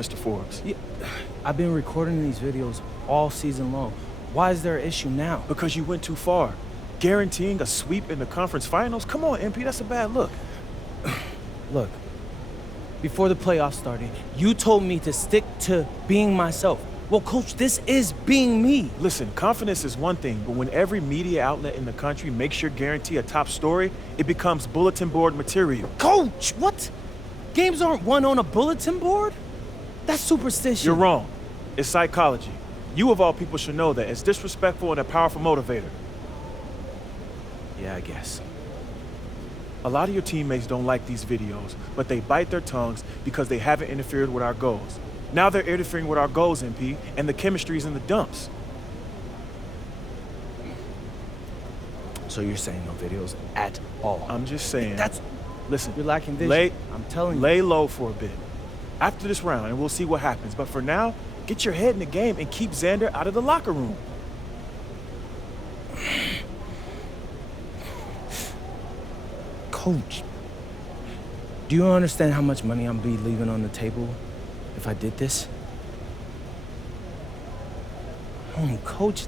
Mr. Forbes? Yeah, I've been recording these videos all season long. Why is there an issue now? Because you went too far. Guaranteeing a sweep in the conference finals? Come on, MP, that's a bad look. Look, before the playoffs started, you told me to stick to being myself. Well, Coach, this is being me. Listen, confidence is one thing, but when every media outlet in the country makes your guarantee a top story, it becomes bulletin board material. Coach, what? Games aren't won on a bulletin board? That's superstition. You're wrong. It's psychology. You of all people should know that. It's disrespectful and a powerful motivator. Yeah, I guess. A lot of your teammates don't like these videos, but they bite their tongues because they haven't interfered with our goals. Now they're interfering with our goals, MP, and the chemistry's in the dumps. So you're saying no videos at all? I'm just saying. Listen, You're lacking vision. I'm telling you. Lay low for a bit. After this round, and we'll see what happens. But for now, get your head in the game and keep Xander out of the locker room. Coach, do you understand how much money I'm be leaving on the table if I did this? Oh, Coach,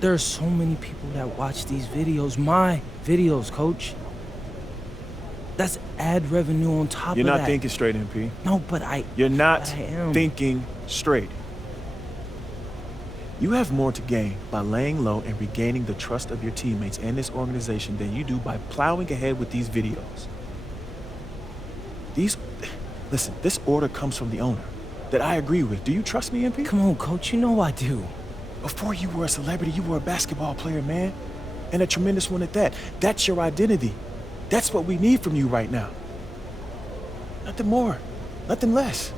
there are so many people that watch these videos, my videos, Coach. That's ad revenue on top of that. You're not thinking straight, MP. No, but You're not I am. thinking straight. You have more to gain by laying low and regaining the trust of your teammates and this organization than you do by plowing ahead with these videos. Listen, this order comes from the owner that I agree with. Do you trust me, MP? Come on, Coach, you know I do. Before you were a celebrity, you were a basketball player, man. And a tremendous one at that. That's your identity. That's what we need from you right now. Nothing more, nothing less.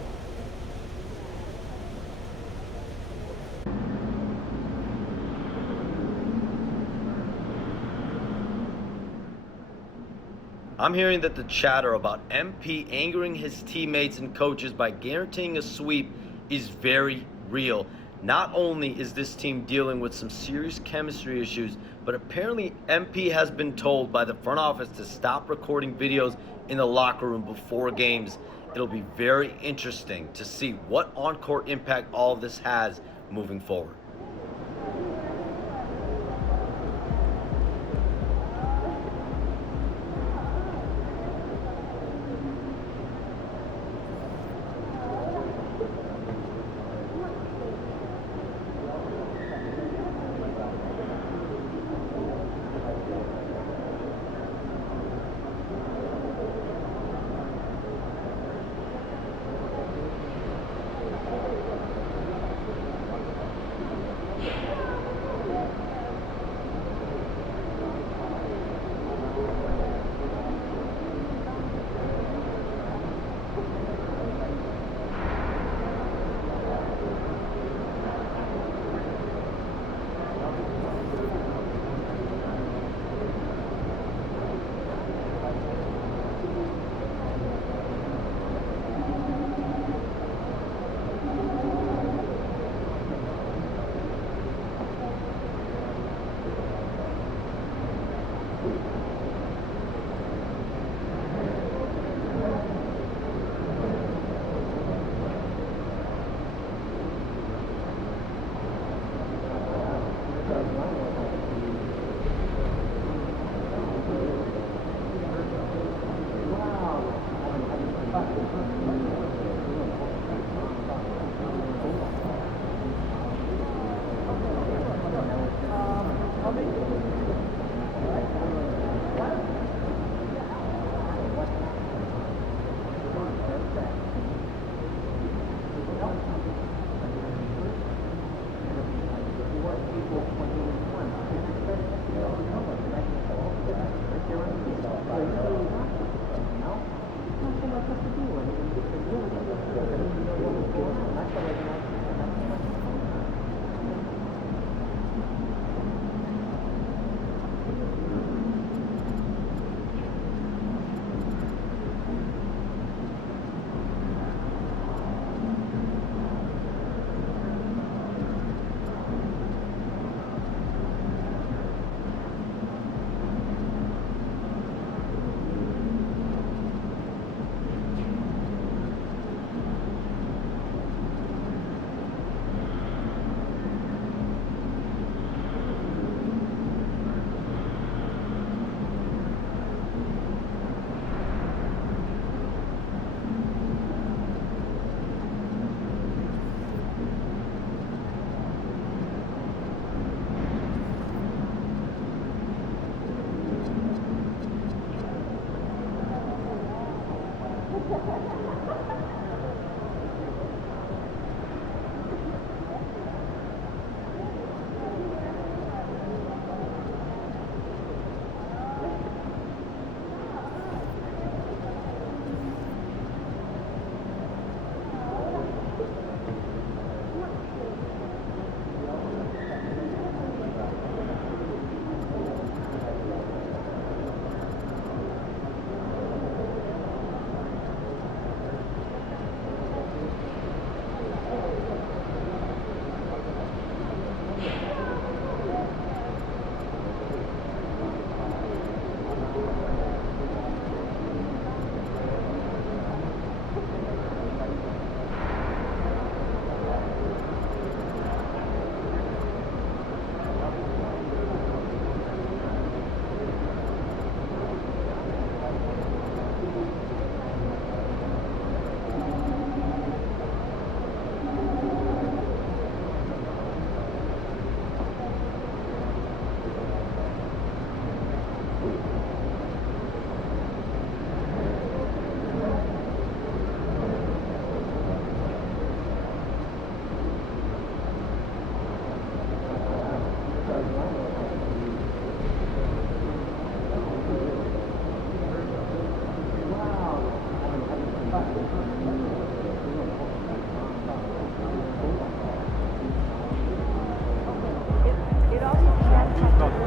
I'm hearing that the chatter about MP angering his teammates and coaches by guaranteeing a sweep is very real. Not only is this team dealing with some serious chemistry issues, but apparently MP has been told by the front office to stop recording videos in the locker room before games. It'll be very interesting to see what on-court impact all of this has moving forward.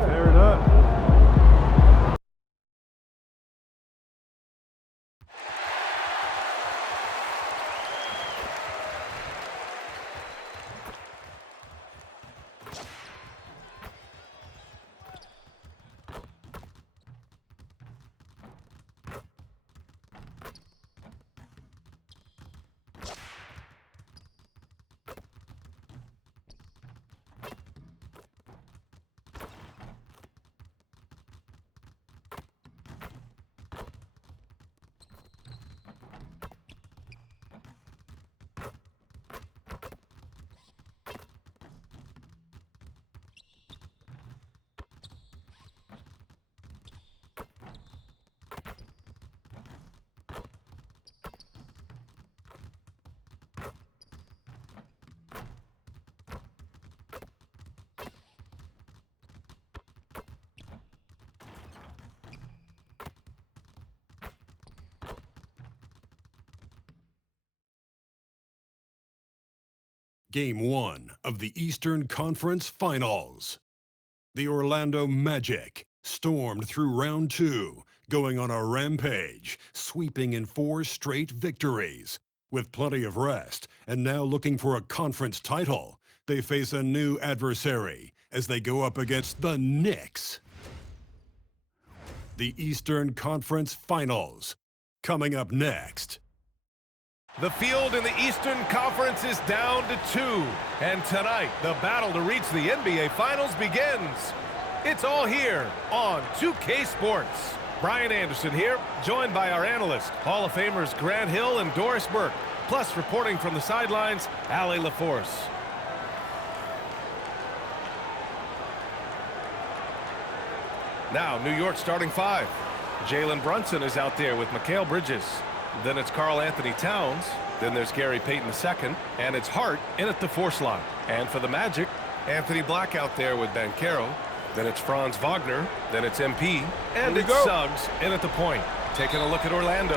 Tear it up. Game 1 of the Eastern Conference Finals. The Orlando Magic stormed through round 2, going on a rampage, sweeping in 4 straight victories. With plenty of rest and now looking for a conference title, they face a new adversary as they go up against the Knicks. The Eastern Conference Finals, coming up next. The field in the Eastern Conference is down to 2. And tonight, the battle to reach the NBA Finals begins. It's all here on 2K Sports. Brian Anderson here, joined by our analysts, Hall of Famers Grant Hill and Doris Burke. Plus, reporting from the sidelines, Allie LaForce. Now, New York starting 5. Jalen Brunson is out there with Mikal Bridges. Then it's Karl Anthony Towns. Then there's Gary Payton II. And it's Hart in at the 4 slot. And for the Magic, Anthony Black out there with Banchero. Then it's Franz Wagner. Then it's MP. And it's Suggs in at the point. Taking a look at Orlando.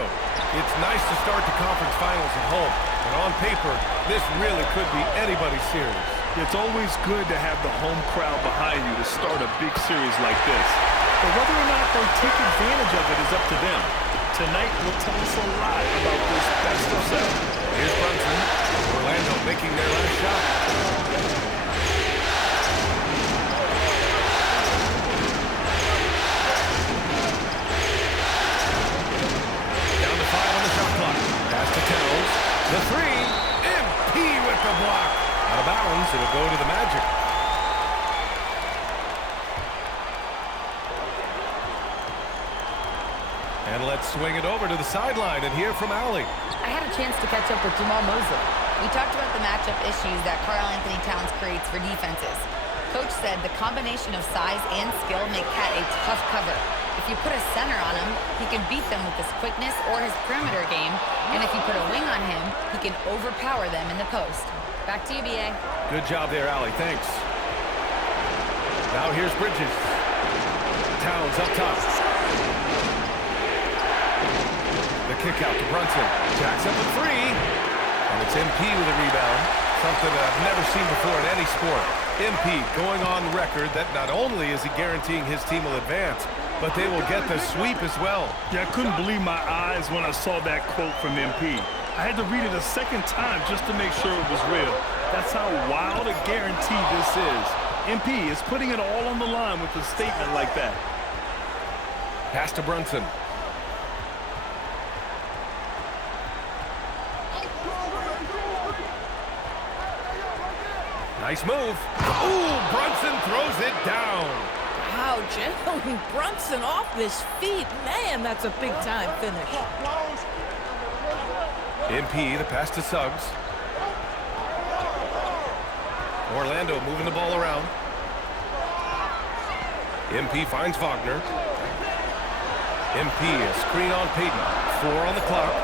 It's nice to start the conference finals at home. But on paper, this really could be anybody's series. It's always good to have the home crowd behind you to start a big series like this. But whether or not they take advantage of it is up to them. Tonight will tell us a lot about this best of 7. Here's Brunson. Orlando making their last shot. Down to 5 on the shot clock. Pass to Towns. The 3. MP with the block. Out of bounds. It'll go to the Magic. And let's swing it over to the sideline and hear from Allie. I had a chance to catch up with Jamal Mosley. We talked about the matchup issues that Karl Anthony Towns creates for defenses. Coach said the combination of size and skill make Cat a tough cover. If you put a center on him, he can beat them with his quickness or his perimeter game. And if you put a wing on him, he can overpower them in the post. Back to you, B.A. Good job there, Allie. Thanks. Now here's Bridges. Towns up top. The kick out to Brunson. Jacks up the three. And it's MP with a rebound. Something that I've never seen before in any sport. MP going on record that not only is he guaranteeing his team will advance, but they will get the sweep as well. Yeah, I couldn't believe my eyes when I saw that quote from MP. I had to read it a second time just to make sure it was real. That's how wild a guarantee this is. MP is putting it all on the line with a statement like that. Pass to Brunson. Nice move. Ooh, Brunson throws it down. Wow, Jalen Brunson off his feet. Man, that's a big-time finish. MP, the pass to Suggs. Orlando moving the ball around. MP finds Wagner. MP, a screen on Payton. 4 on the clock.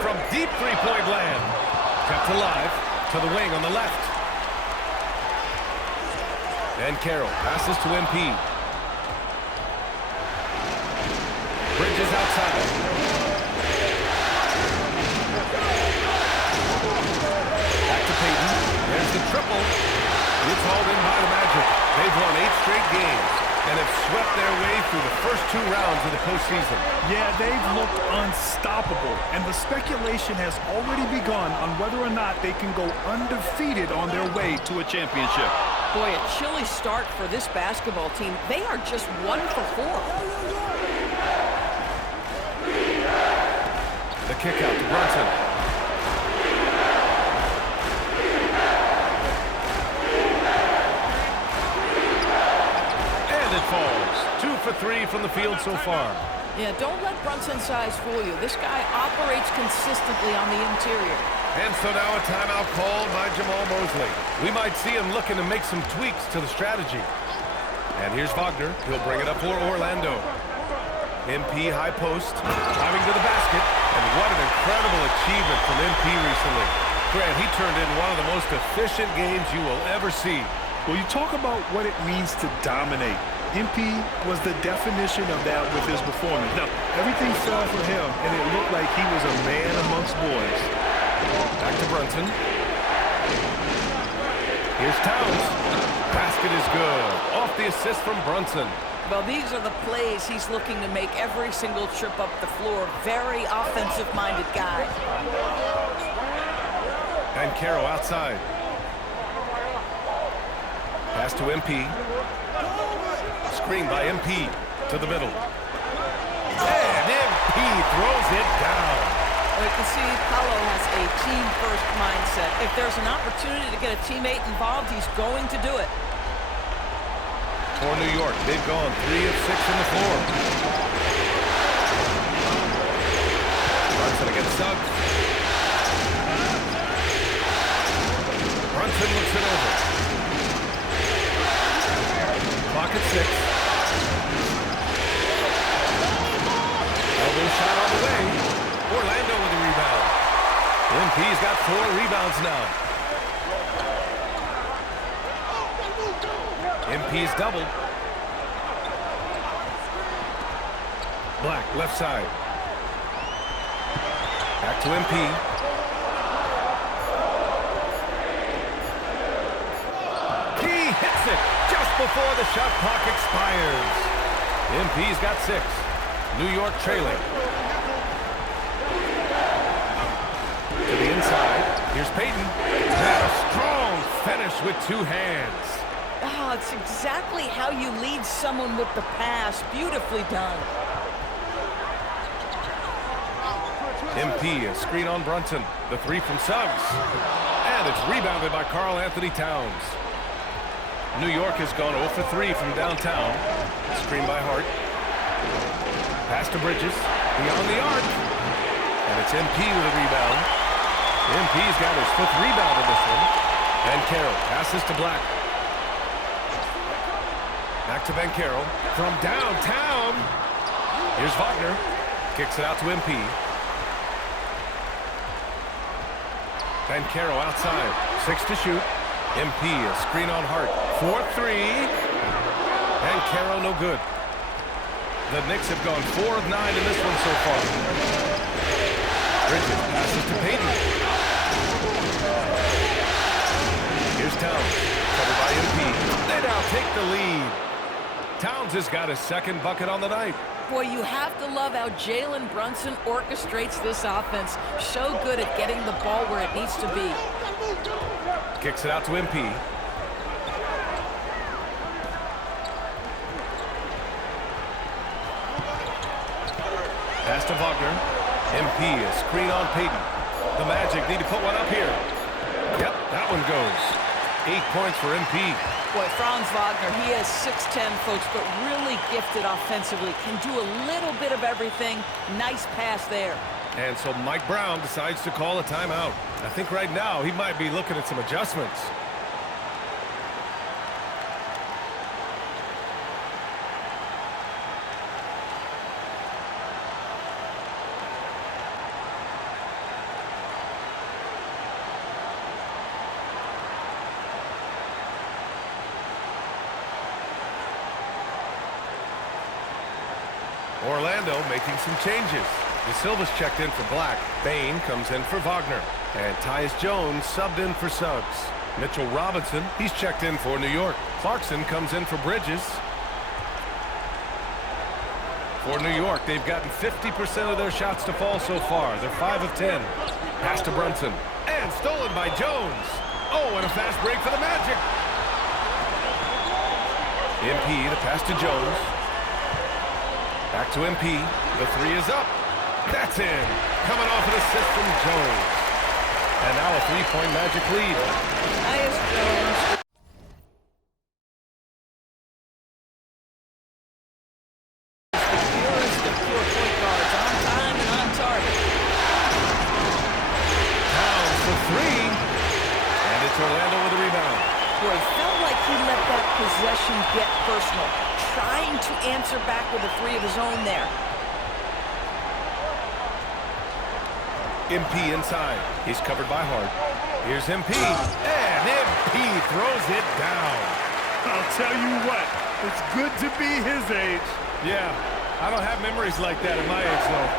From deep three-point land. Kept alive to the wing on the left. And Carroll passes to MP. Bridges outside. Back to Payton. There's the triple. It's hauled in by the Magic. They've won 8 straight games and have swept their way through the first 2 rounds of the postseason. Yeah, they've looked unstoppable, and the speculation has already begun on whether or not they can go undefeated on their way to a championship. Boy, a chilly start for this basketball team. They are just 1 for 4. The kick out to Brunson. And it falls. 2 for 3 from the field so far. Yeah, don't let Brunson's size fool you. This guy operates consistently on the interior. And so now a timeout called by Jamal Mosley. We might see him looking to make some tweaks to the strategy. And here's Wagner. He'll bring it up for Orlando. MP high post, driving to the basket. And what an incredible achievement from MP recently. Grant, he turned in one of the most efficient games you will ever see. Well, you talk about what it means to dominate. MP was the definition of that with his performance. Now, everything fell for him, and it looked like he was a man amongst boys. Back to Brunson. Here's Towns. Basket is good. Off the assist from Brunson. Well, these are the plays he's looking to make every single trip up the floor. Very offensive-minded guy. And Carroll outside. Pass to MP. Screen by MP to the middle. And MP throws it down. Well, you can see Paolo has a team-first mindset. If there's an opportunity to get a teammate involved, he's going to do it. For New York, they've gone 3 of 6 from the floor. Brunson against Suggs. Brunson looks it over. Clock at 6. Elbow shot on the way. Orlando with a rebound. MP's got 4 rebounds now. MP's doubled. Black, left side. Back to MP. He hits it just before the shot clock expires. MP's got 6. New York trailing. To the inside. Here's Payton. And a strong finish with 2 hands. Oh, it's exactly how you lead someone with the pass. Beautifully done. MP, a screen on Brunson. The 3 from Suggs. And it's rebounded by Karl Anthony Towns. New York has gone 0 for 3 from downtown. Screen by Hart. Pass to Bridges. Beyond the arc. And it's MP with a rebound. MP's got his 5th rebound in this one. And Carroll passes to Black. Back to Bankero from downtown. Here's Wagner. Kicks it out to MP. Bankero outside. 6 to shoot. MP, a screen on Hart. 4-3. Bankero no good. The Knicks have gone 4 of 9 in this one so far. Bridges passes to Payton. Here's Towns. Covered by MP. They now take the lead. Towns has got his second bucket on the night. Boy, you have to love how Jalen Brunson orchestrates this offense. So good at getting the ball where it needs to be. Kicks it out to MP. Pass to Wagner. MP, a screen on Payton. The Magic need to put one up here. Yep, that one goes. 8 points for MP. Boy, Franz Wagner, he is 6'10", folks, but really gifted offensively. Can do a little bit of everything. Nice pass there. And so Mike Brown decides to call a timeout. I think right now he might be looking at some adjustments. Orlando making some changes. De Silva's checked in for Black. Bain comes in for Wagner. And Tyus Jones subbed in for Suggs. Mitchell Robinson, he's checked in for New York. Clarkson comes in for Bridges. For New York, they've gotten 50% of their shots to fall so far. They're 5 of 10. Pass to Brunson. And stolen by Jones. Oh, and a fast break for the Magic. MP, the pass to Jones. Back to MP. The 3 is up. That's in. Coming off an assist from Jones. And now a 3-point Magic lead. Tyus Jones. The purest of pure point guards. On time and on target. Towns for 3. And it's Orlando with the rebound. Boy, felt like he let that possession get personal. Trying to answer back with a 3 of his own there. MP inside. He's covered by Hart. Here's MP. And MP throws it down. I'll tell you what, it's good to be his age. Yeah, I don't have memories like that at my age, though.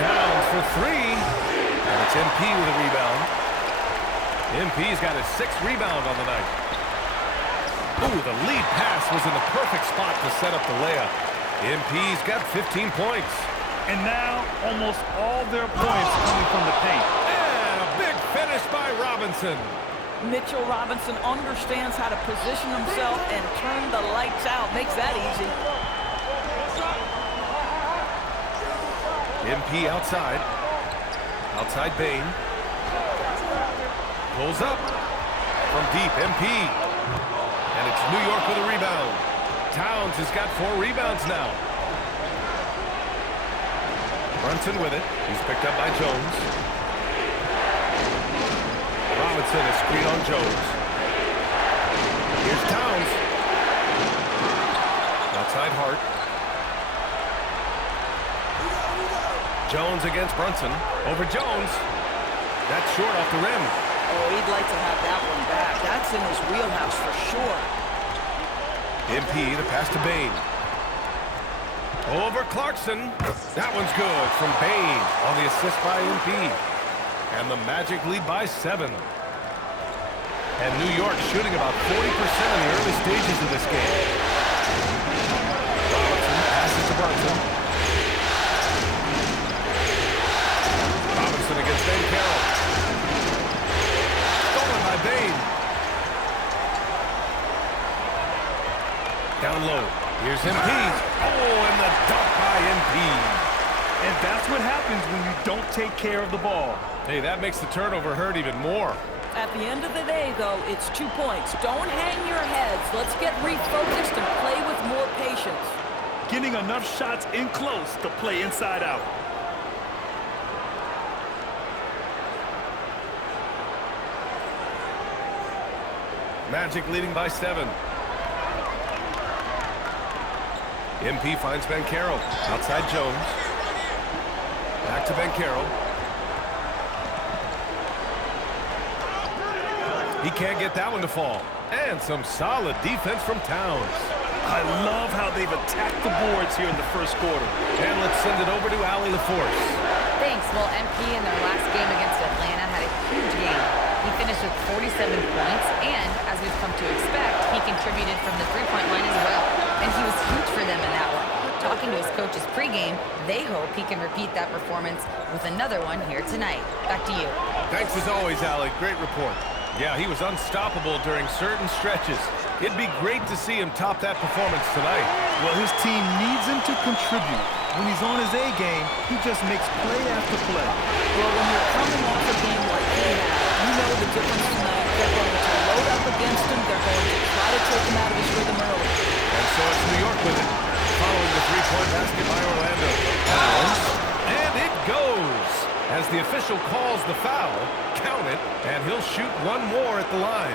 Towns for 3. And it's MP with a rebound. MP's got his 6th rebound on the night. Ooh, the lead pass was in the perfect spot to set up the layup. MP's got 15 points. And now, almost all their points coming from the paint. And a big finish by Robinson. Mitchell Robinson understands how to position himself and turn the lights out. Makes that easy. MP outside. Outside Bain. Pulls up. From deep, MP. And it's New York with a rebound. Towns has got 4 rebounds now. Brunson with it. He's picked up by Jones. Robinson is screen on Jones. Here's Towns. Outside Hart. Jones against Brunson. Over Jones. That's short off the rim. Oh, he'd like to have that one back. That's in his wheelhouse for sure. MP, the pass to Bain. Over Clarkson. That one's good from Bain on the assist by MP. And the Magic lead by 7. And New York shooting about 40% in the early stages of this game. Robinson passes to Brunson. Robinson against Bankero. Stolen by Bain. Down low. Here's MP. Oh, and the dunk by MP. And that's what happens when you don't take care of the ball. Hey, that makes the turnover hurt even more. At the end of the day, though, it's 2 points. Don't hang your heads. Let's get refocused and play with more patience. Getting enough shots in close to play inside out. Magic leading by 7. MP finds MYCAREER. Outside Jones. Back to MYCAREER. He can't get that one to fall. And some solid defense from Towns. I love how they've attacked the boards here in the first quarter. And let's send it over to Allie LaForce. Thanks. Well, MP in their last game against Atlanta had a huge game. He finished with 47 points, and as we've come to expect, he contributed from the three-point line as well. And he was huge for them in that one. Talking to his coaches pregame, they hope he can repeat that performance with another one here tonight. Back to you. Thanks as always, Allie. Great report. Yeah, he was unstoppable during certain stretches. It'd be great to see him top that performance tonight. Well, his team needs him to contribute. When he's on his A game, he just makes play after play. Well, when you're coming off a game like he had, you know the difference tonight. They're going to load up against him. They're going to try to take him out of his rhythm early. And so it's New York with it. Following the three-point basket by Orlando. And it goes. As the official calls the foul, count it, and he'll shoot one more at the line.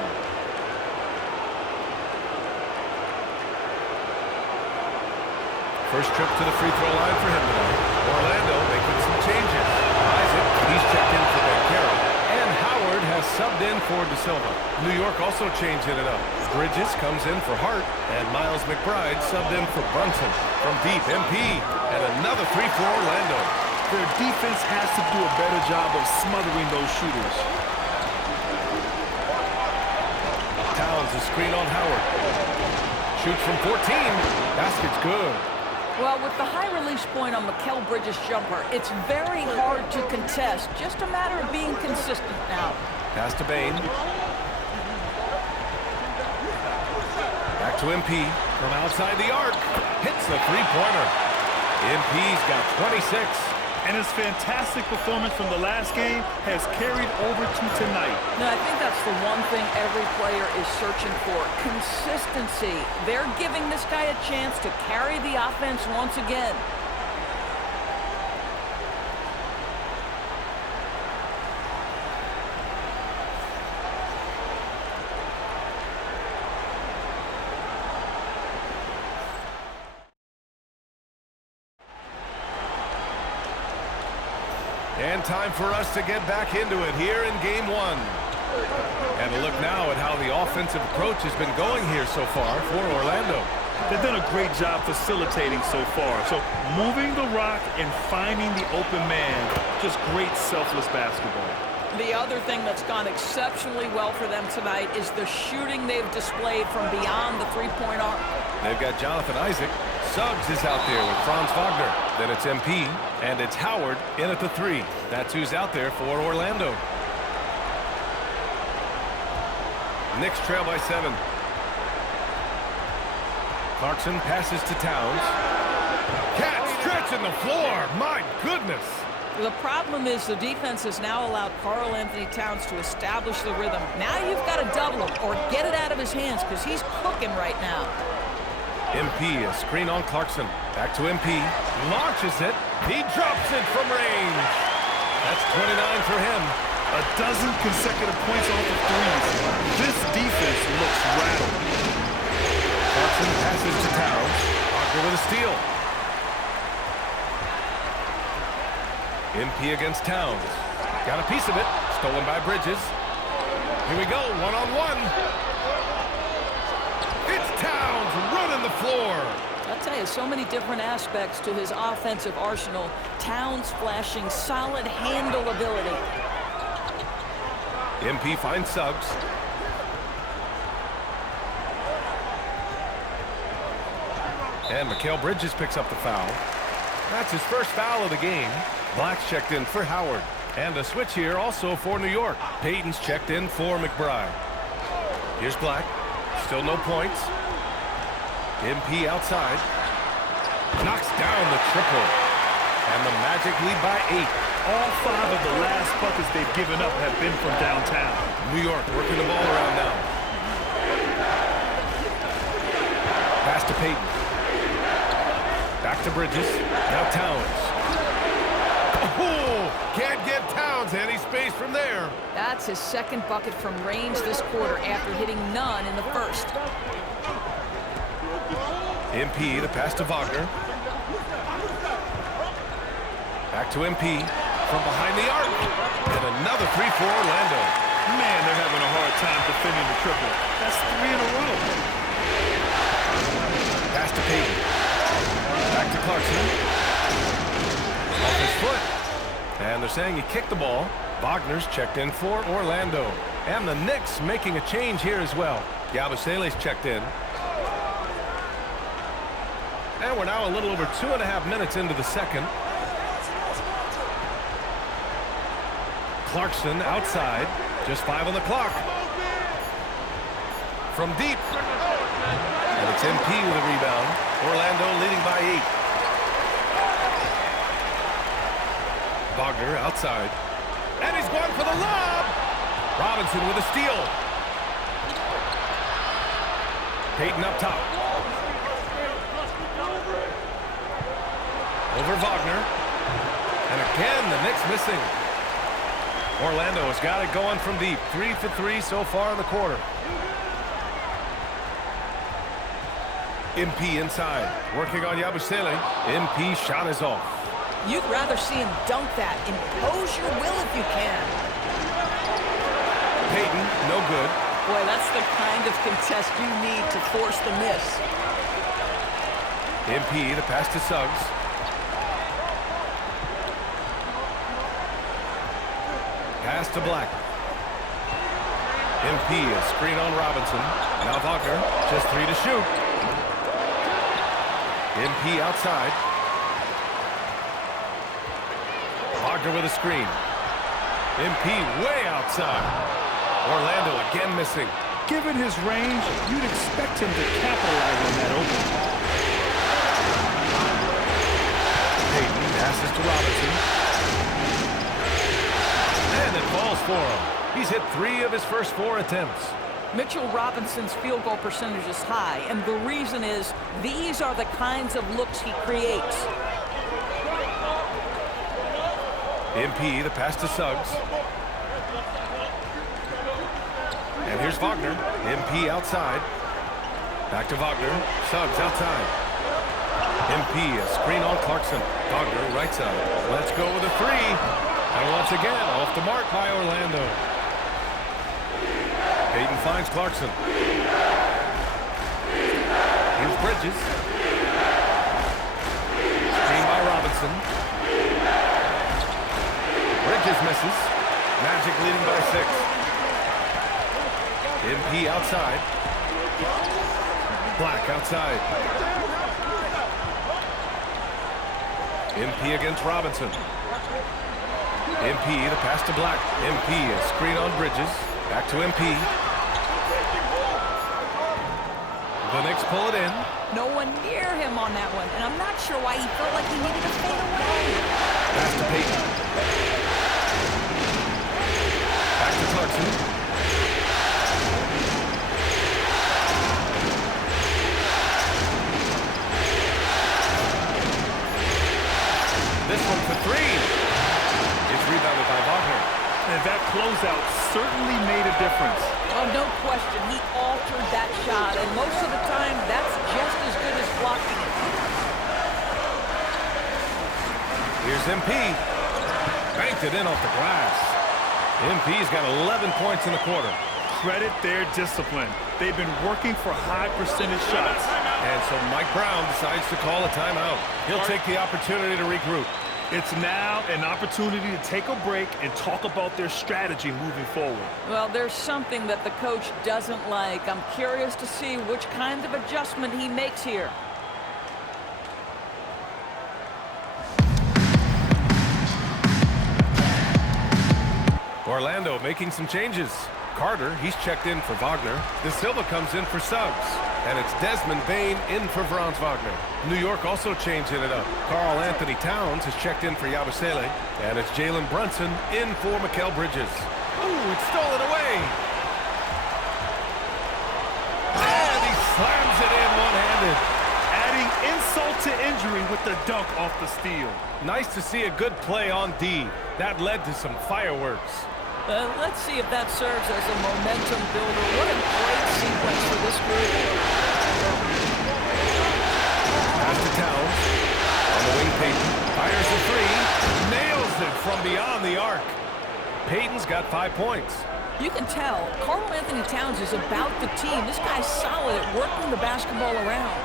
First trip to the free throw line for him tonight. Orlando making some changes. Isaac, he's checked in for MYCAREER. And Howard has subbed in for De Silva. New York also changing it up. Bridges comes in for Hart, and Miles McBride subbed in for Brunson. From deep, MP, and another three for Orlando. Their defense has to do a better job of smothering those shooters. Towns is screen on Howard. Shoots from 14. Basket's good. Well, with the high release point on Mikal Bridges' jumper, it's very hard to contest. Just a matter of being consistent now. Pass to Bain. Back to MP from outside the arc. Hits a three-pointer. MP's got 26. And his fantastic performance from the last game has carried over to tonight. Now, I think that's the one thing every player is searching for. Consistency. They're giving this guy a chance to carry the offense once again. And time for us to get back into it here in game one. And a look now at how the offensive approach has been going here so far for Orlando. They've done a great job facilitating so far. So moving the rock and finding the open man, just great selfless basketball. The other thing that's gone exceptionally well for them tonight is the shooting they've displayed from beyond the three-point arc. They've got Jonathan Isaac. Suggs is out there with Franz Wagner. Then it's MP, and it's Howard in at the three. That's who's out there for Orlando. Knicks trail by 7. Clarkson passes to Towns. Cat stretching the floor. My goodness. The problem is the defense has now allowed Karl Anthony Towns to establish the rhythm. Now you've got to double him or get it out of his hands because he's cooking right now. MP, a screen on Clarkson. Back to MP. Launches it. He drops it from range. That's 29 for him. A dozen consecutive points off of threes. This defense looks rattled. Clarkson passes to Towns. Wagner with a steal. MP against Towns. Got a piece of it. Stolen by Bridges. Here we go. One-on-one. It's Towns running the floor. I'll tell you, so many different aspects to his offensive arsenal. Towns flashing solid handle ability. MP finds Suggs. And Mikal Bridges picks up the foul. That's his first foul of the game. Black's checked in for Howard. And a switch here also for New York. Payton's checked in for McBride. Here's Black. Still no points. MP outside. Knocks down the triple. And the Magic lead by 8. All 5 of the last buckets they've given up have been from downtown. New York working the ball around now. Pass to Payton. Back to Bridges. Now Towns. Oh, can't get Towns any space from there. That's his second bucket from range this quarter after hitting none in the first. MP, the pass to Wagner. Back to MP from behind the arc. And another three for Orlando. Man, they're having a hard time defending the triple. That's 3 in a row. Pass to Payton. Back to Clarkson. Off his foot. And they're saying he kicked the ball. Wagner's checked in for Orlando. And the Knicks making a change here as well. Yabusele's checked in. And we're now a little over 2.5 minutes into the second. Clarkson outside. Just 5 on the clock. From deep. And it's MP with a rebound. Orlando leading by 8. Wagner outside. And he's going for the lob. Robinson with a steal. Payton up top. Over Wagner. And again, the Knicks missing. Orlando has got it going from deep. 3 for 3 so far in the quarter. MP inside. Working on Yabusele. MP shot is off. You'd rather see him dunk that. Impose your will if you can. Payton, no good. Boy, that's the kind of contest you need to force the miss. MP, the pass to Suggs. Pass to Black. MP, a screen on Robinson. Now Wagner, just 3 to shoot. MP outside. Wagner with a screen. MP way outside. Orlando again missing. Given his range, you'd expect him to capitalize on that opening. Payton passes to Robinson. And it falls for him. He's hit 3 of his first 4 attempts. Mitchell Robinson's field goal percentage is high, and the reason is these are the kinds of looks he creates. MP, the pass to Suggs. And here's Wagner. MP outside. Back to Wagner. Suggs outside. MP, a screen on Clarkson. Wagner right side. Let's go with a 3. And once again, off the mark by Orlando. Payton finds Clarkson. Here's Bridges. Screen by Robinson. Bridges misses. Magic leading by 6. MP outside. Black outside. MP against Robinson. MP, the pass to Black. MP, a screen on Bridges. Back to MP. The Knicks pull it in. No one near him on that one, and I'm not sure why he felt like he needed to fade away. Pass to Payton. Back to Clarkson. This one for 3. It's rebounded by Wagner. And that closeout certainly made a difference. Oh, no question. He altered that shot, and most of the time, that's just as good as blocking it. Here's MP. Banked it in off the glass. MP's got 11 points in the quarter. Credit their discipline. They've been working for high percentage shots. And so Mike Brown decides to call a timeout. He'll take the opportunity to regroup. It's now an opportunity to take a break and talk about their strategy moving forward. Well, there's something that the coach doesn't like. I'm curious to see which kind of adjustment he makes here. Orlando making some changes. Carter, he's checked in for Wagner. De Silva comes in for Suggs. And it's Desmond Bane in for Franz Wagner. New York also changing it up. Karl Anthony Towns has checked in for Yabusele. And it's Jalen Brunson in for Mikal Bridges. Ooh, it's stolen away. And he slams it in one-handed. Adding insult to injury with the dunk off the steal. Nice to see a good play on D. That led to some fireworks. Let's see if that serves as a momentum builder. What a great sequence for this group. Towns. On the wing, Payton. Fires the three. Nails it from beyond the arc. Payton's got 5 points. You can tell Karl Anthony Towns is about the team. This guy's solid at working the basketball around.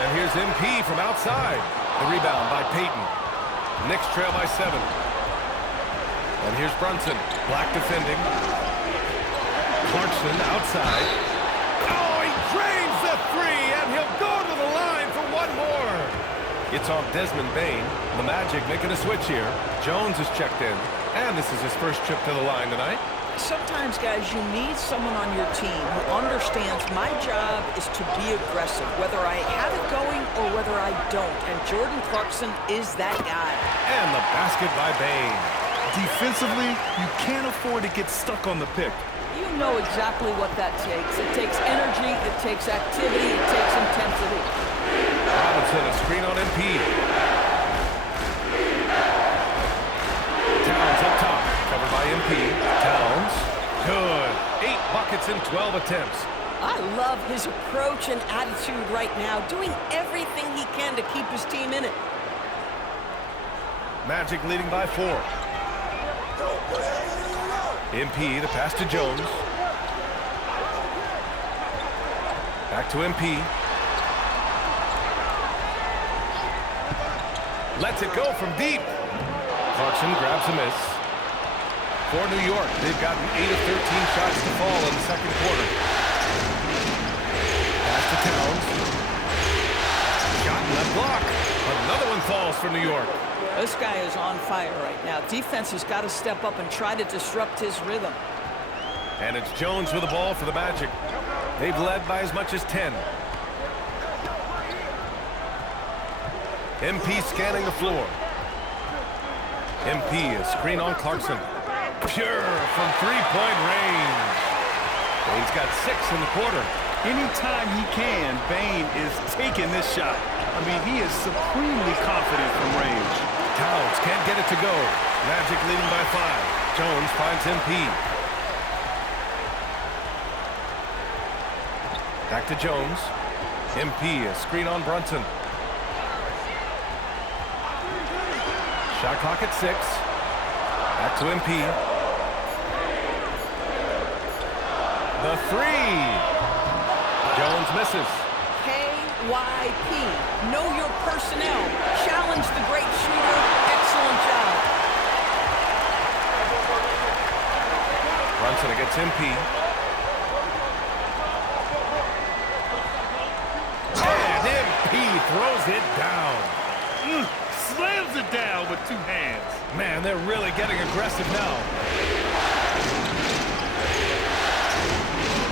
And here's MP from outside. The rebound by Payton. Knicks trail by 7. And here's Brunson. Black defending. Clarkson outside. Oh, he drains the three, and he'll go to the line for one more. It's off Desmond Bane. The Magic making a switch here. Jones is checked in, and this is his first trip to the line tonight. Sometimes, guys, you need someone on your team who understands my job is to be aggressive, whether I have it going or whether I don't. And Jordan Clarkson is that guy. And the basket by Bane. Defensively, you can't afford to get stuck on the pick. You know exactly what that takes. It takes energy, it takes activity, it takes intensity. Robinson, a screen on MP. Towns up top, covered by MP. Towns, good. 8 buckets in 12 attempts. I love his approach and attitude right now, doing everything he can to keep his team in it. Magic leading by 4. MP, the pass to Jones. Back to MP. Lets it go from deep. Clarkson grabs a miss. For New York, they've gotten 8 of 13 shots to fall in the second quarter. Pass to Towns. Shot and left block. Another one falls for New York. This guy is on fire right now. Defense has got to step up and try to disrupt his rhythm. And it's Jones with the ball for the Magic. They've led by as much as 10. MP scanning the floor. MP, a screen on Clarkson. Pure from three-point range. Bane's got 6 in the quarter. Anytime he can, Bane is taking this shot. I mean, he is supremely confident from range. Towns can't get it to go. Magic leading by 5. Jones finds MP. Back to Jones. MP, a screen on Brunson. Shot clock at 6. Back to MP. The 3. Jones misses. KYP. Know your personnel. Challenge the great shooter. Excellent job. Brunson against MP. And MP throws it down. Slams it down with 2 hands. Man, they're really getting aggressive now.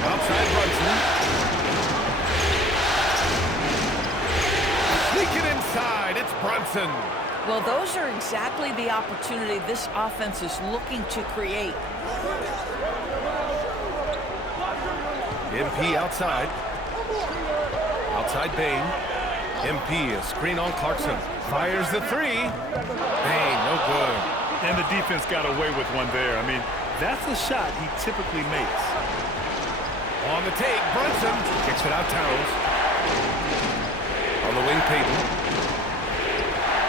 Outside Brunson. Sneaking inside, it's Brunson. Well, those are exactly the opportunity this offense is looking to create. MP outside. Outside Bane. MP, a screen on Clarkson. Fires the 3. Bane, no good. And the defense got away with one there. I mean, that's the shot he typically makes. On the take, Brunson kicks it out Towns. On the wing, Payton.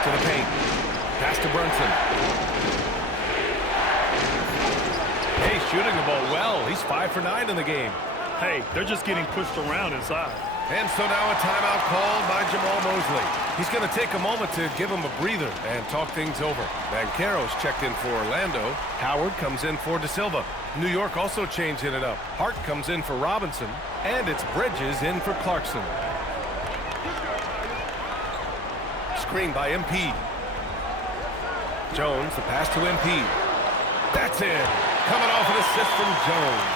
To the paint. Pass to Brunson. Hey, shooting the ball well. He's 5 for 9 in the game. Hey, they're just getting pushed around inside. And so now a timeout called by Jamal Mosley. He's going to take a moment to give him a breather and talk things over. Banchero's checked in for Orlando. Howard comes in for De Silva. New York also changing it up. Hart comes in for Robinson. And it's Bridges in for Clarkson. Screen by MP. Jones, the pass to MP. That's in. Coming off an assist from Jones.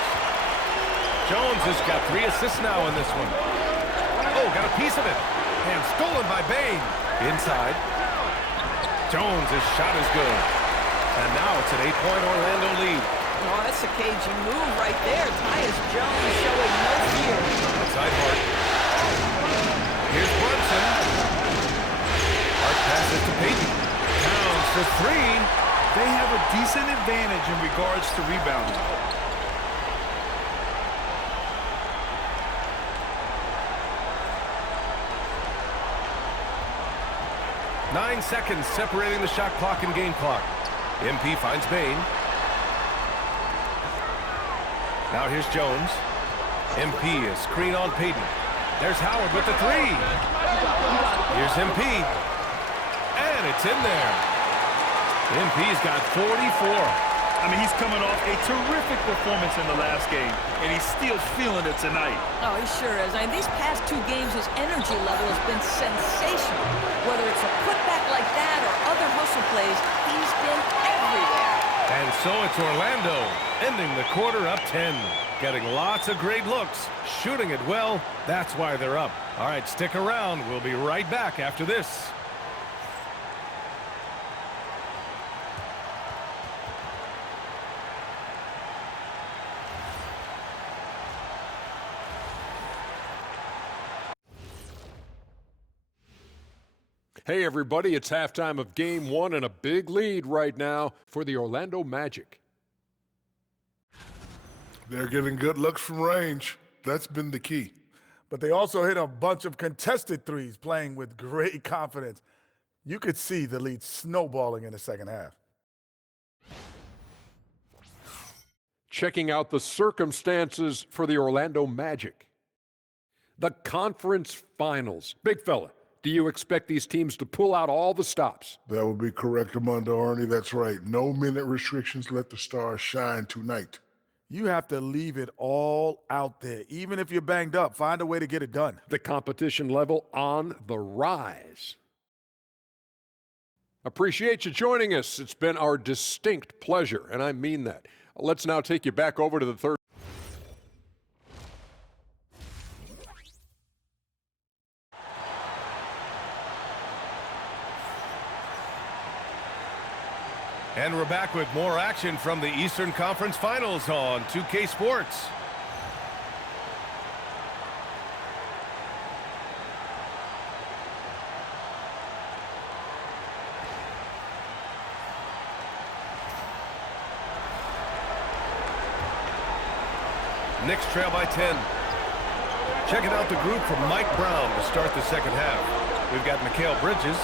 Jones has got 3 assists now in this one. Oh, got a piece of it. And stolen by Bane. Inside. Jones' shot is good. And now it's an 8-point Orlando lead. Oh, that's a cagey move right there. Tyus Jones showing no fear. Outside Hart. Here's Brunson. Hart passes to Payton. Towns for 3. They have a decent advantage in regards to rebounding. 9 seconds separating the shot clock and game clock. MP finds Bain. Now here's Jones. MP is screen on Payton. There's Howard with the three. Here's MP. And it's in there. MP's got 44. I mean, he's coming off a terrific performance in the last game, and he's still feeling it tonight. Oh, he sure is. I mean, these past 2 games, his energy level has been sensational. Whether it's a putback like that or other hustle plays, he's been everywhere. And so it's Orlando, ending the quarter up 10. Getting lots of great looks, shooting it well. That's why they're up. All right, stick around. We'll be right back after this. Hey everybody, it's halftime of Game 1 and a big lead right now for the Orlando Magic. They're getting good looks from range. That's been the key. But they also hit a bunch of contested threes, playing with great confidence. You could see the lead snowballing in the second half. Checking out the circumstances for the Orlando Magic. The conference finals. Big fella, do you expect these teams to pull out all the stops? That would be correct, Armando Arnie. That's right. No minute restrictions. Let the stars shine tonight. You have to leave it all out there. Even if you're banged up, find a way to get it done. The competition level on the rise. Appreciate you joining us. It's been our distinct pleasure, and I mean that. Let's now take you back over to the third. And we're back with more action from the Eastern Conference Finals on 2K Sports. Knicks trail by 10. Checking out the group from Mike Brown to start the second half. We've got Mikal Bridges.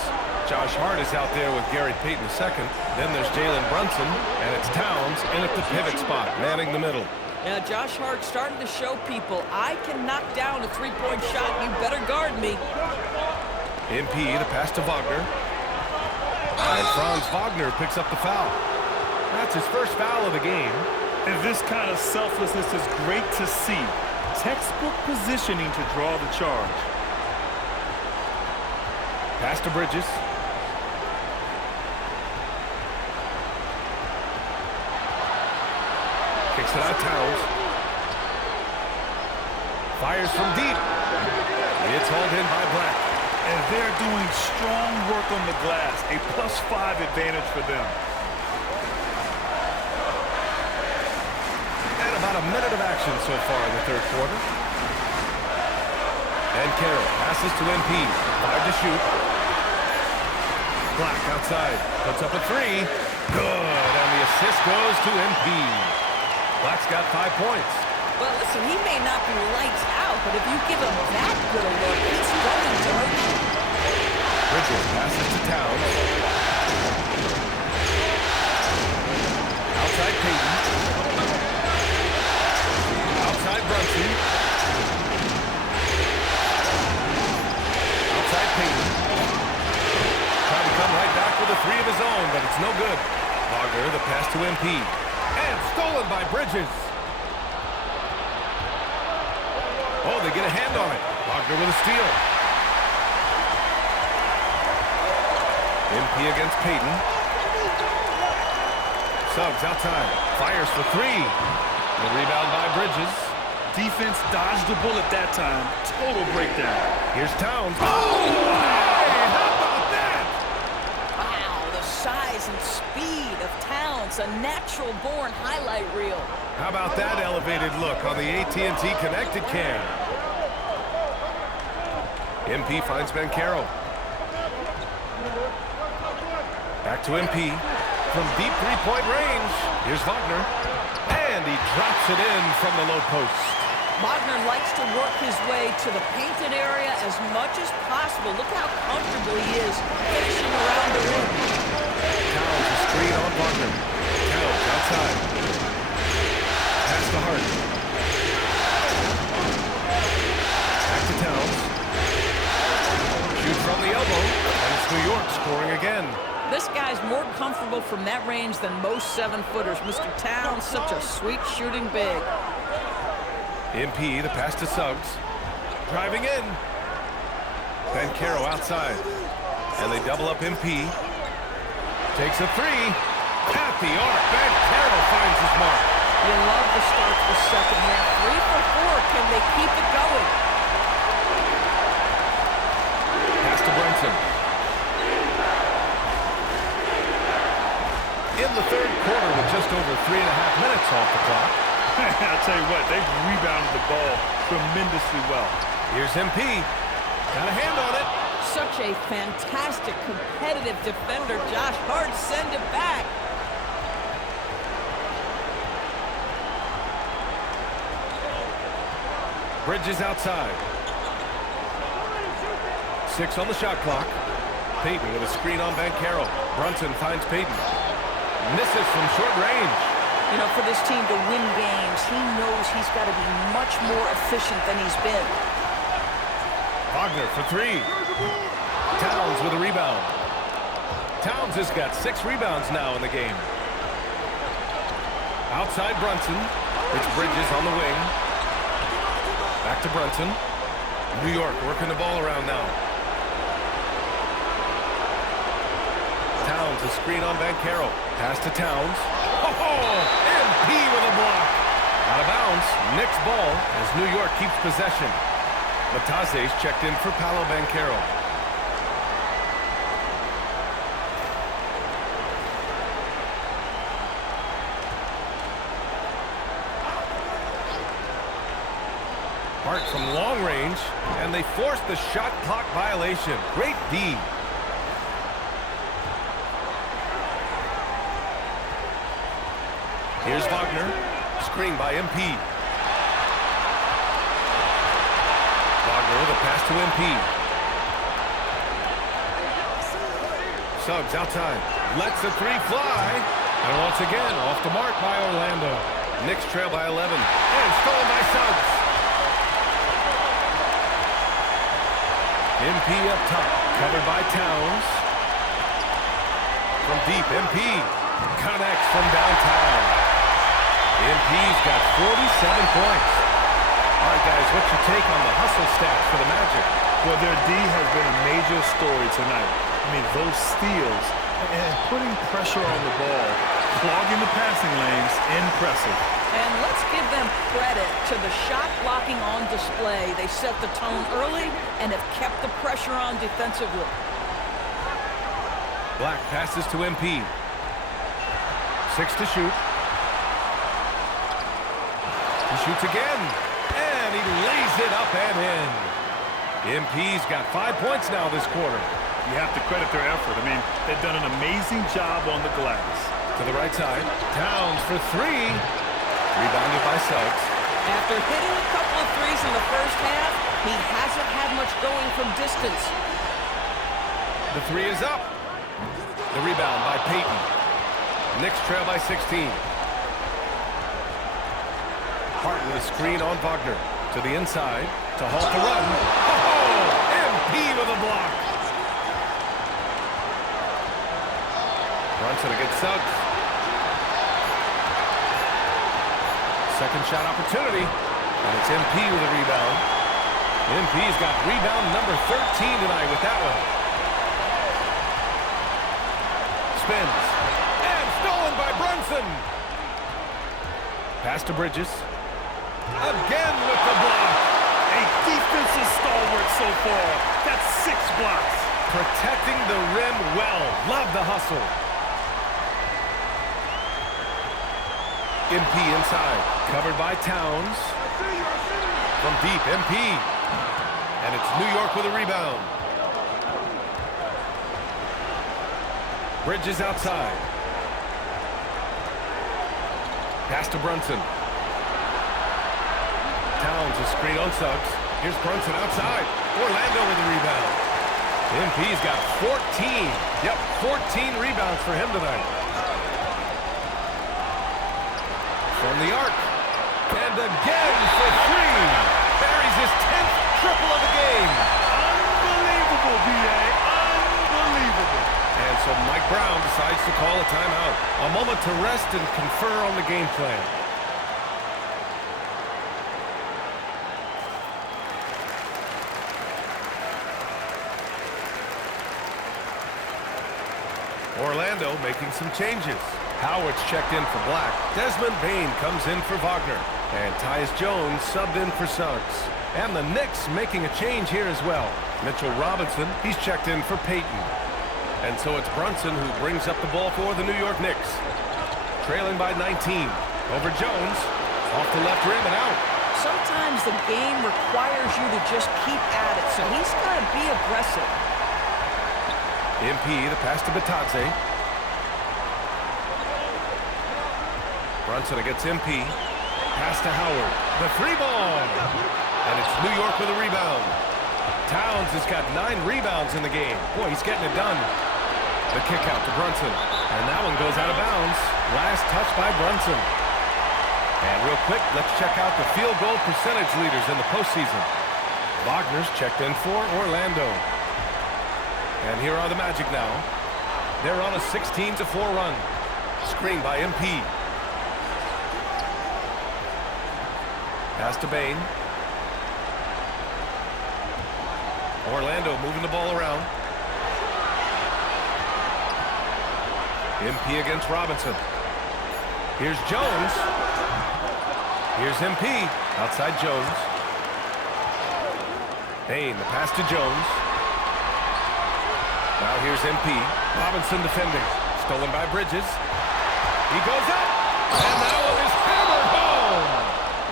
Josh Hart is out there with Gary Payton II. Then there's Jalen Brunson, and it's Towns in at the pivot spot, manning the middle. Yeah, Josh Hart starting to show people, I can knock down a three-point shot. You better guard me. MP, the pass to Wagner. And Franz Wagner picks up the foul. That's his first foul of the game. And this kind of selflessness is great to see. Textbook positioning to draw the charge. Pass to Bridges. Kicks it out Towns. Fires from deep. It's hauled in by Black. And they're doing strong work on the glass. A +5 advantage for them. And about a minute of action so far in the third quarter. And Carroll passes to MP. 5 to shoot. Black outside. Puts up a three. Good. And the assist goes to MP. Black's got 5 points. Well, listen, he may not be lights out, but if you give him that good a look, he's going to hurt you. Bridges passes to Towns. Outside Payton. Outside Brunson. Outside Payton. Trying to come right back with a three of his own, but it's no good. Wagner, the pass to MP. And stolen by Bridges. Oh, they get a hand on it. Wagner with a steal. MP against Payton. Suggs outside. Fires for three. The rebound by Bridges. Defense dodged the bullet that time. Total breakdown. Here's Towns. Oh! Hey, how about that? Wow, the size and speed of Towns, a natural-born highlight reel. How about that elevated look on the AT&T Connected Cam? MP finds Banchero. Back to MP. From deep three-point range, here's Wagner. And he drops it in from the low post. Wagner likes to work his way to the painted area as much as possible. Look how comfortable he is finishing around the rim. Towns, a screen on Wagner. Towns outside. Pass to Hart. Back to Towns. Shoot from the elbow, and it's New York scoring again. This guy's more comfortable from that range than most 7-footers. Mr. Towns, such a sweet shooting big. MP, the pass to Suggs. Driving in. Banchero outside. And they double up MP. Takes a three. At the arc. Banchero finds his mark. You love the start to the second half. 3 for 4. Can they keep it going? Pass to Brunson. In the third quarter with just over 3.5 minutes off the clock. I'll tell you what, they've rebounded the ball tremendously well. Here's MP. Got a hand on it. Such a fantastic, competitive defender. Josh Hart, send it back. Bridges outside. 6 on the shot clock. Payton with a screen on Banchero. Brunson finds Payton. Misses from short range. You know, for this team to win games, he knows he's got to be much more efficient than he's been. Wagner for 3. Towns with a rebound. Towns has got 6 rebounds now in the game. Outside Brunson. It's Bridges on the wing. Back to Brunson. New York working the ball around now. Towns, a screen on Banchero. Pass to Towns. Oh, MP with a block. Out of bounds. Knicks ball as New York keeps possession. Mataze's checked in for Paolo Banchero. Hart from long range, and they force the shot clock violation. Great D. Here's Wagner. Screen by MP. Wagner with a pass to MP. Suggs outside. Lets the 3 fly. And once again, off the mark by Orlando. Knicks trail by 11. And stolen by Suggs. MP up top. Covered by Towns. From deep, MP. Connects from downtown. MP's got 47 points. All right, guys, what's your take on the hustle stats for the Magic? Well, their D has been a major story tonight. I mean, those steals and putting pressure on the ball, clogging the passing lanes, impressive. And let's give them credit to the shot blocking on display. They set the tone early and have kept the pressure on defensively. Black passes to MP. 6 to shoot. He shoots again, and he lays it up and in. MP's got 5 points now this quarter. You have to credit their effort. I mean, they've done an amazing job on the glass. To the right side, Towns for 3. Rebounded by Suggs. After hitting a couple of threes in the first half, he hasn't had much going from distance. The 3 is up. The rebound by Payton. Knicks trail by 16. Hart with a screen on Wagner. To the inside. To halt the run. Oh! MP with a block. Brunson against Suggs. Second shot opportunity. And it's MP with a rebound. MP's got rebound number 13 tonight with that one. Spins. And stolen by Brunson. Pass to Bridges. Again with the block. A defensive stalwart so far. That's 6 blocks. Protecting the rim well. Love the hustle. MP inside. Covered by Towns. From deep, MP. And it's New York with a rebound. Bridges outside. Pass to Brunson. Towns, a screen on Suggs. Here's Brunson outside. Orlando with the rebound. MP's got 14. Yep, 14 rebounds for him tonight. From the arc. And again for three. Buries his 10th triple of the game. Unbelievable, B.A. Unbelievable. And so Mike Brown decides to call a timeout. A moment to rest and confer on the game plan. Orlando making some changes. Howard's checked in for Black. Desmond Bane comes in for Wagner. And Tyus Jones subbed in for Suggs. And the Knicks making a change here as well. Mitchell Robinson, he's checked in for Payton. And so it's Brunson who brings up the ball for the New York Knicks. Trailing by 19. Over Jones. Off the left rim and out. Sometimes the game requires you to just keep at it, so he's got to be aggressive. MP, the pass to Batadze. Brunson against MP. Pass to Howard. The three ball. And it's New York with a rebound. Towns has got 9 rebounds in the game. Boy, he's getting it done. The kick out to Brunson. And that one goes out of bounds. Last touch by Brunson. And real quick, let's check out the field goal percentage leaders in the postseason. Wagner's checked in for Orlando. And here are the Magic now. They're on a 16-4 run. Screen by MP. Pass to Bane. Orlando moving the ball around. MP against Robinson. Here's Jones. Here's MP. Outside Jones. Bane, the pass to Jones. Now here's MP. Robinson defending. Stolen by Bridges. He goes up. And that one is hammered home.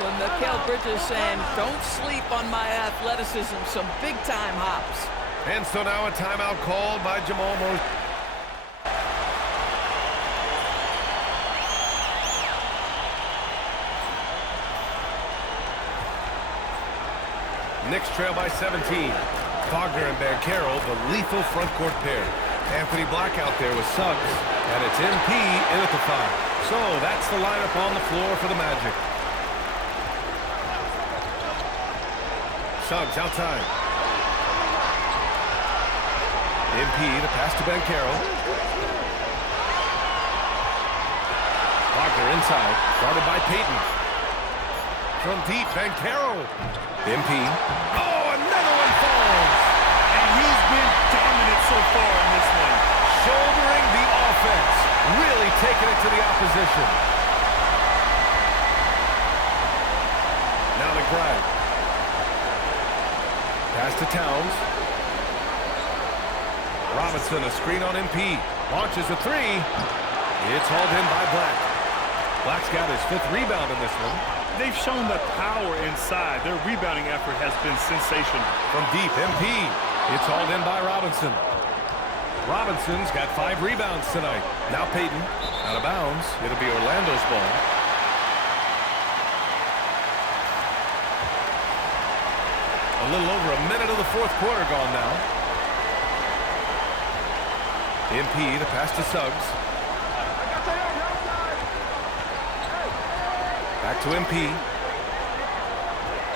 When Mikal Bridges saying, don't sleep on my athleticism, some big-time hops. And so now a timeout called by Jamal Murray. Knicks trail by 17. Wagner and Banchero, the lethal front court pair. Anthony Black out there with Suggs. And it's MP in at the 5. So that's the lineup on the floor for the Magic. Suggs outside. MP, the pass to Banchero. Wagner inside, guarded by Payton. From deep, Banchero. MP. Oh, another one falls! And he's been dominant so far in this one. Shouldering the offense. Really taking it to the opposition. Now McBride. Pass to Towns. Robinson, a screen on MP. Launches a 3. It's hauled in by Black. Black's got his 5th rebound in this one. They've shown the power inside. Their rebounding effort has been sensational. From deep, MP. It's hauled in by Robinson. Robinson's got 5 rebounds tonight. Now Payton, out of bounds. It'll be Orlando's ball. A little over a minute of the 4th quarter gone now. MP, the pass to Suggs. Back to MP.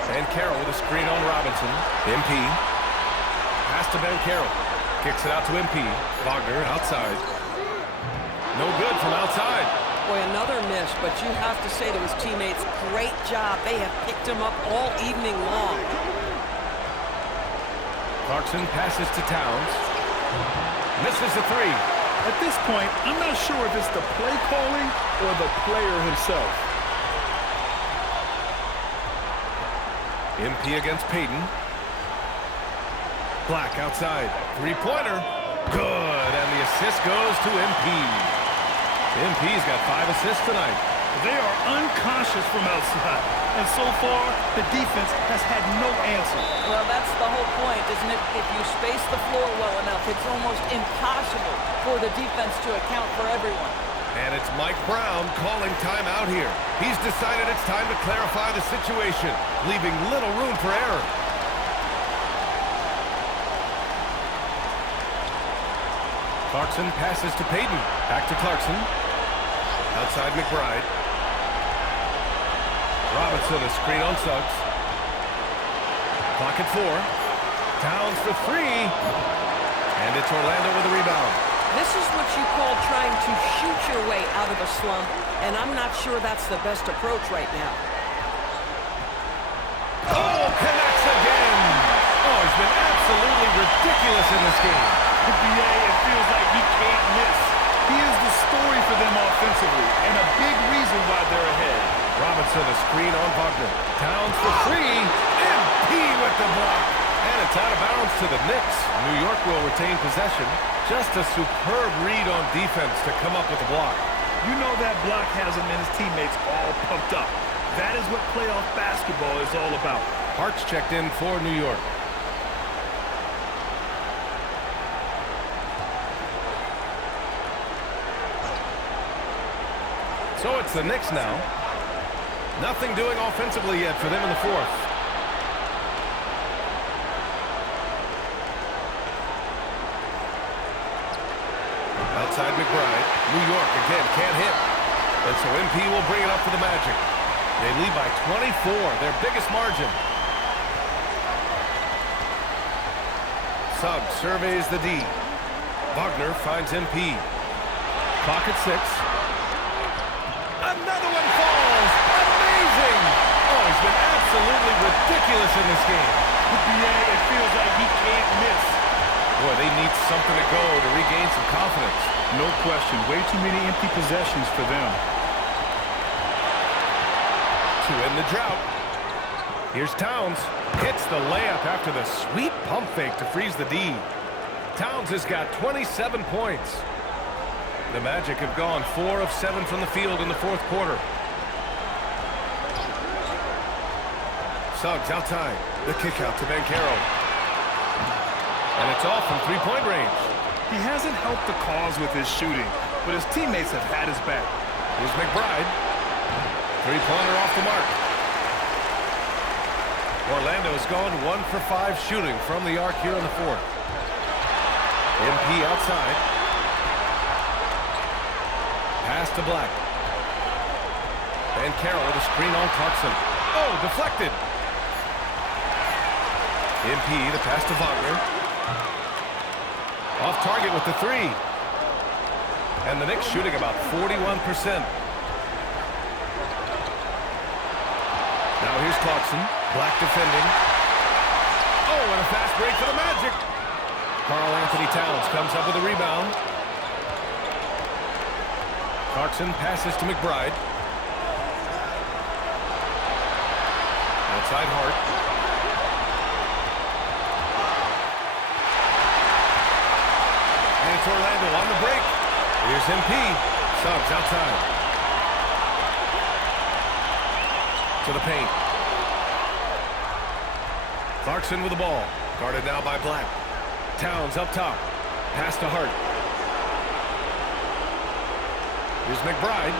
Banchero with a screen on Robinson. MP. Pass to Banchero. Kicks it out to MP. Wagner outside. No good from outside. Boy, another miss, but you have to say to his teammates, great job. They have picked him up all evening long. Clarkson passes to Towns. Misses the 3. At this point, I'm not sure if it's the play calling or the player himself. MP against Payton. Black outside. 3-pointer. Good. And the assist goes to MP. MP's got 5 assists tonight. They are unconscious from outside. And so far, the defense has had no answer. Well, that's the whole point, isn't it? If you space the floor well enough, it's almost impossible for the defense to account for everyone. And it's Mike Brown calling timeout here. He's decided it's time to clarify the situation, leaving little room for error. Clarkson passes to Payton. Back to Clarkson. Outside McBride. Robinson, a screen on Suggs. Clock at 4. Towns for 3. And it's Orlando with a rebound. This is what you call trying to shoot your way out of a slump, and I'm not sure that's the best approach right now. Oh, connects again. Oh, he's been absolutely ridiculous in this game. BA, it feels like he can't miss. He is the story for them offensively, and a big reason why they're ahead. Robinson, a screen on Wagner. Towns for 3. MP with the block. And it's out of bounds to the Knicks. New York will retain possession. Just a superb read on defense to come up with the block. You know that block has him and his teammates all pumped up. That is what playoff basketball is all about. Hart's checked in for New York. So it's the Knicks now. Nothing doing offensively yet for them in the fourth. Outside McBride. New York again can't hit. And so MP will bring it up for the Magic. They lead by 24, their biggest margin. Suggs surveys the D. Wagner finds MP. Clock at 6. Another one falls! Amazing! Oh, he's been absolutely ridiculous in this game. BA, it feels like he can't miss. Boy, they need something to go to regain some confidence. No question. Way too many empty possessions for them. To end the drought. Here's Towns. Hits the layup after the sweet pump fake to freeze the D. Towns has got 27 points. The Magic have gone 4 of 7 from the field in the fourth quarter. Suggs outside. The kick out to Banchero. And it's off from three-point range. He hasn't helped the cause with his shooting, but his teammates have had his back. Here's McBride. Three-pointer off the mark. Orlando has gone 1 for 5 shooting from the arc here in the fourth. MP outside. Pass to Black. Banchero with a screen on Clarkson. Oh, deflected. MP, the pass to Wagner. Off target with the 3. And the Knicks shooting about 41%. Now here's Clarkson. Black defending. Oh, and a fast break for the Magic. Karl-Anthony Towns comes up with a rebound. Clarkson passes to McBride. Outside Hart. And it's Orlando on the break. Here's MP. Suggs outside. To the paint. Clarkson with the ball. Guarded now by Black. Towns up top. Pass to Hart. Here's McBride.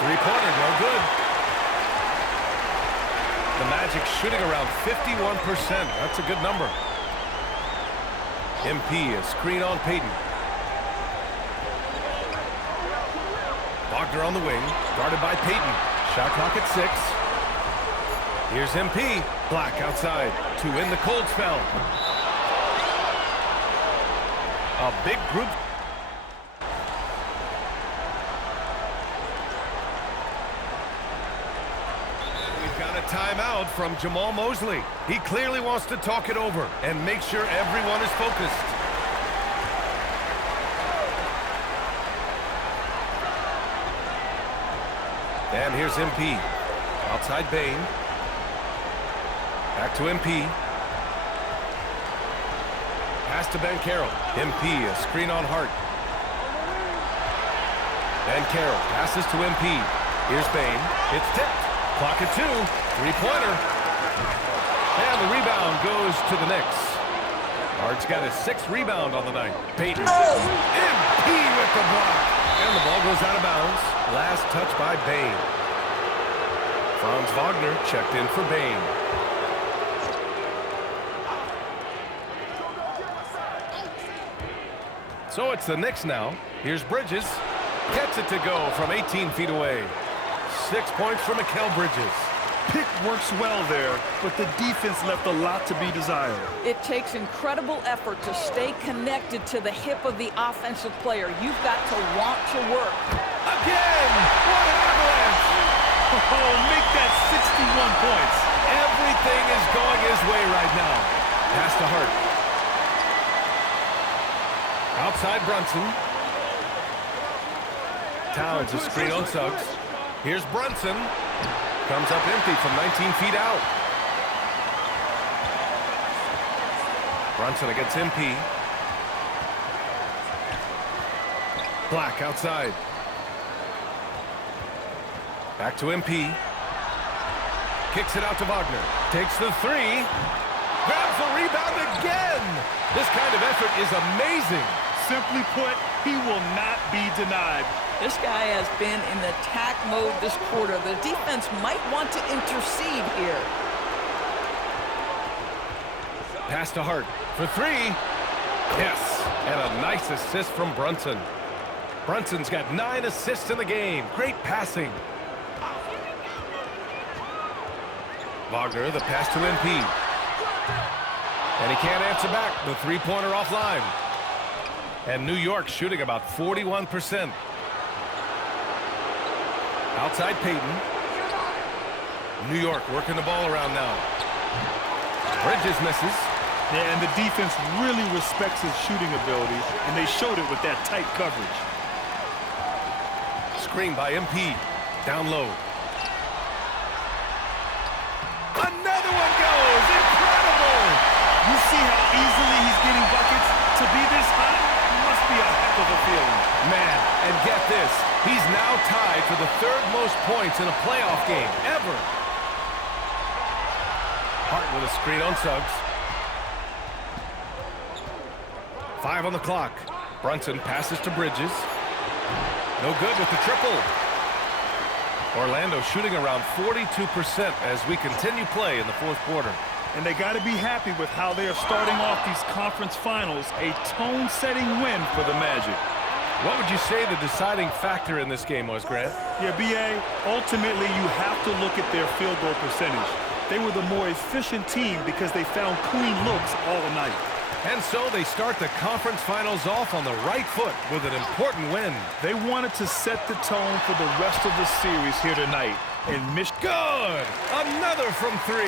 Three-pointer, no good. The Magic shooting around 51%. That's a good number. MP, a screen on Payton. Wagner on the wing, guarded by Payton. Shot clock at 6. Here's MP. Black outside to win the cold spell. A big group. We've got a timeout from Jamal Mosley. He clearly wants to talk it over and make sure everyone is focused. And here's MP. Outside Bain. Back to MP. Pass to Banchero. MP, a screen on Hart. Banchero passes to MP. Here's Bain. It's tipped. Clock at 2. Three-pointer. And the rebound goes to the Knicks. Hart's got his 6th rebound on the night. Payton. MP with the block. And the ball goes goes out of bounds. Last touch by Bain. Franz Wagner checked in for Bain. So it's the Knicks now. Here's Bridges. Gets it to go from 18 feet away. 6 points for Mikal Bridges. Pick works well there, but the defense left a lot to be desired. It takes incredible effort to stay connected to the hip of the offensive player. You've got to want to work. Again! What an avalanche! Oh, make that 61 points. Everything is going his way right now. Pass to Hart. Outside Brunson. Towns, a screen on Suggs. Here's Brunson. Comes up empty from 19 feet out. Brunson against MP. Black outside. Back to MP. Kicks it out to Wagner. Takes the three. Grabs the rebound again. This kind of effort is amazing. Simply put, he will not be denied. This guy has been in attack mode this quarter. The defense might want to intercede here. Pass to Hart for three. Yes, and a nice assist from Brunson. Brunson's got 9 assists in the game. Great passing. Wagner, the pass to MP. And he can't answer back. The three-pointer offline. And New York shooting about 41%. Outside Payton. New York working the ball around now. Bridges misses. Yeah, and the defense really respects his shooting ability, and they showed it with that tight coverage. Screen by MP. Down low. Another one goes! Incredible! You see how easily he's getting buckets? To be this hot must be a heck of a feeling. Man, and get this. He's now tied for the 3rd most points in a playoff game ever. Hart with a screen on Suggs. 5 on the clock. Brunson passes to Bridges. No good with the triple. Orlando shooting around 42% as we continue play in the 4th quarter. And they got to be happy with how they are starting off these conference finals. A tone-setting win for the Magic. What would you say the deciding factor in this game was, Grant? Yeah, B.A., ultimately you have to look at their field goal percentage. They were the more efficient team because they found clean looks all night. And so they start the conference finals off on the right foot with an important win. They wanted to set the tone for the rest of the series here tonight. And Good! Another from 3.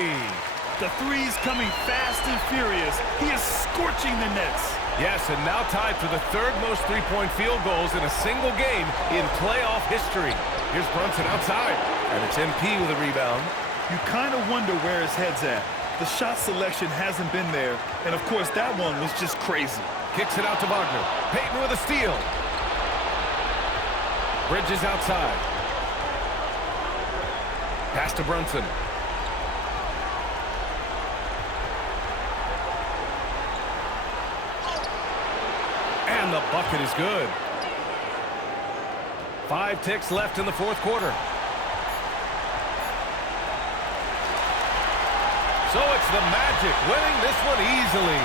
The three's coming fast and furious. He is scorching the nets. Yes, and now tied for the 3rd most three-point field goals in a single game in playoff history. Here's Brunson outside, and it's MP with a rebound. You kind of wonder where his head's at. The shot selection hasn't been there, and of course that one was just crazy. Kicks it out to Wagner. Payton with a steal. Bridges outside. Pass to Brunson. And the bucket is good. 5 ticks left in the 4th quarter. So it's the Magic winning this one easily.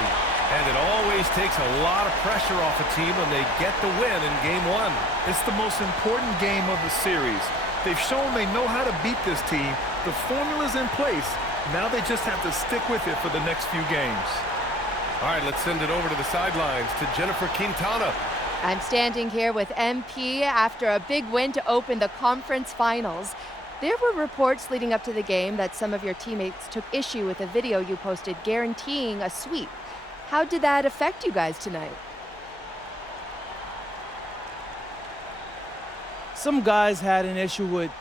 And it always takes a lot of pressure off a team when they get the win in Game 1. It's the most important game of the series. They've shown they know how to beat this team. The formula's in place. Now they just have to stick with it for the next few games. All right, let's send it over to the sidelines to Jennifer Quintana. I'm standing here with MP after a big win to open the conference finals. There were reports leading up to the game that some of your teammates took issue with a video you posted guaranteeing a sweep. How did that affect you guys tonight? Some guys had an issue with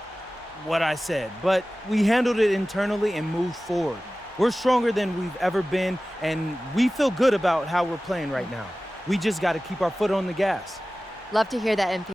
what I said, but we handled it internally and moved forward. We're stronger than we've ever been, and we feel good about how we're playing right now. We just got to keep our foot on the gas. Love to hear that, MP.